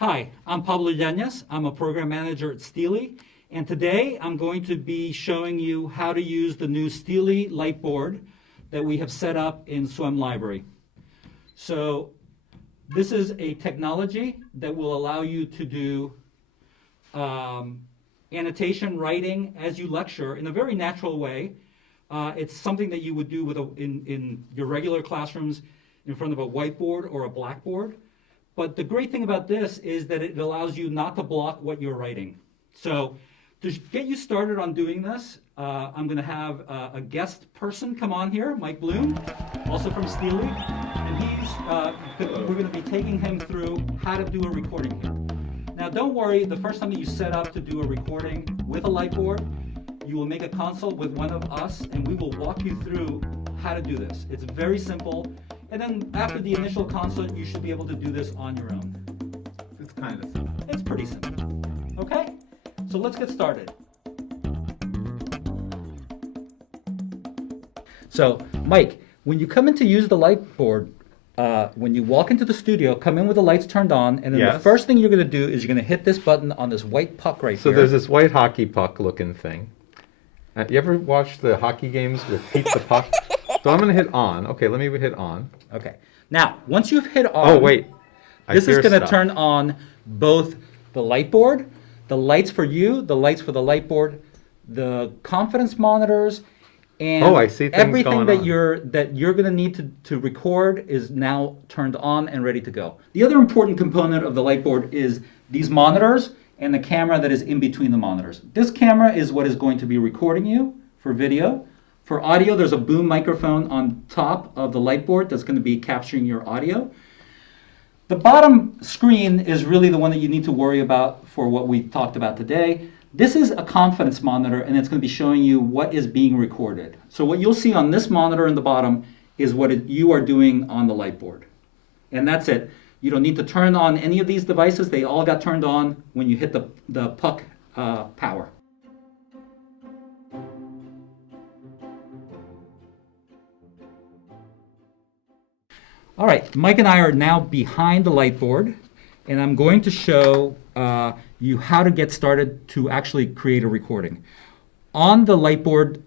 Hi, I'm Pablo Yanez. I'm a program manager at STLI, and today I'm going to be showing you how to use the new STLI Lightboard that we have set up in Swem Library. So this is a technology that will allow you to do annotation writing as you lecture in a very natural way. It's something that you would do in your regular classrooms in front of a whiteboard or a blackboard. But the great thing about this is that it allows you not to block what you're writing. So to get you started on doing this, I'm going to have a guest person come on here, Mike Blum, also from STLI, and we're going to be taking him through how to do a recording here. Now don't worry, the first time that you set up to do a recording with a Lightboard, you will make a consult with one of us and we will walk you through how to do this. It's very simple. And then after the initial consult, you should be able to do this on your own. It's kind of simple. It's pretty simple. Okay? So let's get started. So, Mike, when you come in to use the Lightboard, when you walk into the studio, come in with the lights turned on, and then the first thing you're going to do is you're going to hit this button on this white puck right here. So there's this white hockey puck looking thing. You ever watch the hockey games with Pete the Puck? So I'm going to hit on. Okay, let me hit on. Okay. Now, once you've hit on, oh wait, this is going to turn on both the Lightboard, the lights for you, the lights for the Lightboard, the confidence monitors, and I see things everything going that you're going to need to record is now turned on and ready to go. The other important component of the Lightboard is these monitors and the camera that is in between the monitors. This camera is what is going to be recording you for video. For audio, there's a boom microphone on top of the Lightboard that's going to be capturing your audio. The bottom screen is really the one that you need to worry about for what we talked about today. This is a confidence monitor, and it's going to be showing you what is being recorded. So what you'll see on this monitor in the bottom is what you are doing on the Lightboard. And that's it. You don't need to turn on any of these devices. They all got turned on when you hit the puck power. All right, Mike and I are now behind the Lightboard, and I'm going to show you how to get started to actually create a recording. On the Lightboard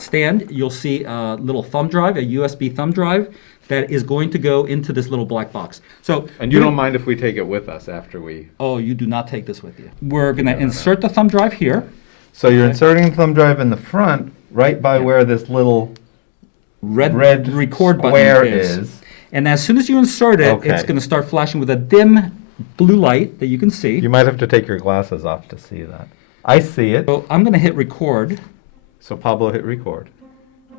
stand, you'll see a little thumb drive, a USB thumb drive, that is going to go into this little black box. So, and you don't mind if we take it with us after we... Oh, you do not take this with you. We're going to insert the thumb drive here. So you're inserting the thumb drive in the front, right by where this little red record square button is. And as soon as you insert it, it's going to start flashing with a dim blue light that you can see. You might have to take your glasses off to see that. I see it. So I'm going to hit record. So Pablo hit record.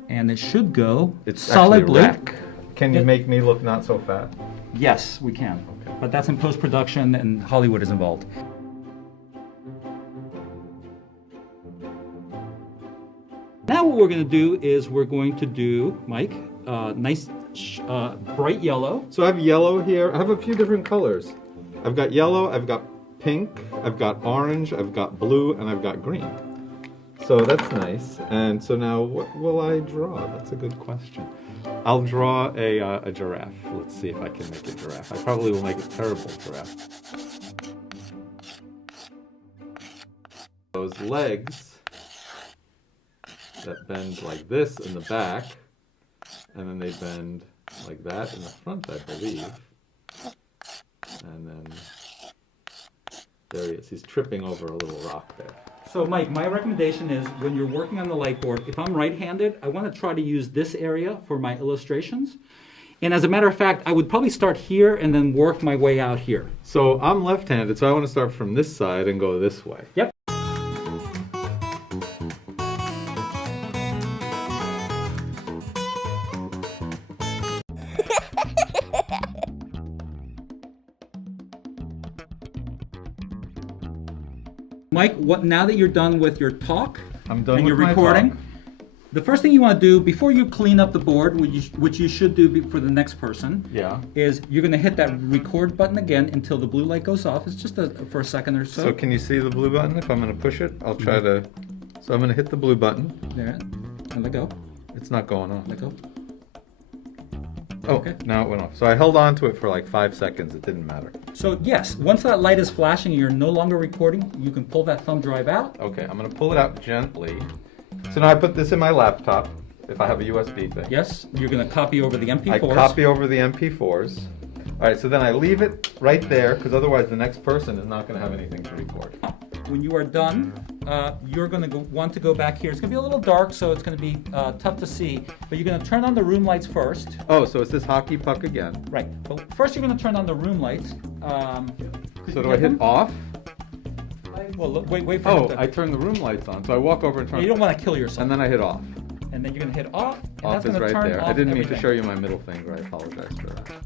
And it should go. It's solid blue. Rec. Can you make me look not so fat? Yes, we can. Okay. But that's in post-production and Hollywood is involved. Now what we're going to do is we're going to do, Mike, nice bright yellow. So I have yellow here. I have a few different colors. I've got yellow, I've got pink, I've got orange, I've got blue, and I've got green. So that's nice. And so now what will I draw? That's a good question. I'll draw a giraffe. Let's see if I can make a giraffe. I probably will make a terrible giraffe. Those legs that bend like this in the back, and then they bend like that in the front, I believe. And then there he is. He's tripping over a little rock there. So Mike, my recommendation is when you're working on the Lightboard, if I'm right-handed, I want to try to use this area for my illustrations. And as a matter of fact, I would probably start here and then work my way out here. So I'm left-handed, so I want to start from this side and go this way. Yep. Mike, now that you're done with your talk I'm done and with your recording, talk. The first thing you want to do before you clean up the board, which you should do for the next person, is you're going to hit that record button again until the blue light goes off. It's just for a second or so. So can you see the blue button? If I'm going to push it, I'll try to. So I'm going to hit the blue button. There, and let go. It's not going on. Let go. Oh, Okay. now it went off. So I held on to it for like 5 seconds. It didn't matter. So yes, once that light is flashing and you're no longer recording, you can pull that thumb drive out. Okay, I'm gonna pull it out gently. So now I put this in my laptop, if I have a USB thing. Yes, you're going to copy over the I MP4s. copy over the MP4s. All right, so then I leave it right there, because otherwise the next person is not gonna have anything to record. When you are done, you're going to want to go back here. It's going to be a little dark, so it's going to be tough to see. But you're going to turn on the room lights first. Oh, so it's this hockey puck again. Right. But first, you're going to turn on the room lights. So do I hit off? Well, look, wait for Oh, it to- I turn the room lights on. So I walk over and turn. You don't want to kill yourself. And then I hit off. And then you're going to hit off. And Off that's is going to right turn there. off I didn't mean to everything. show you my middle finger. I apologize for that.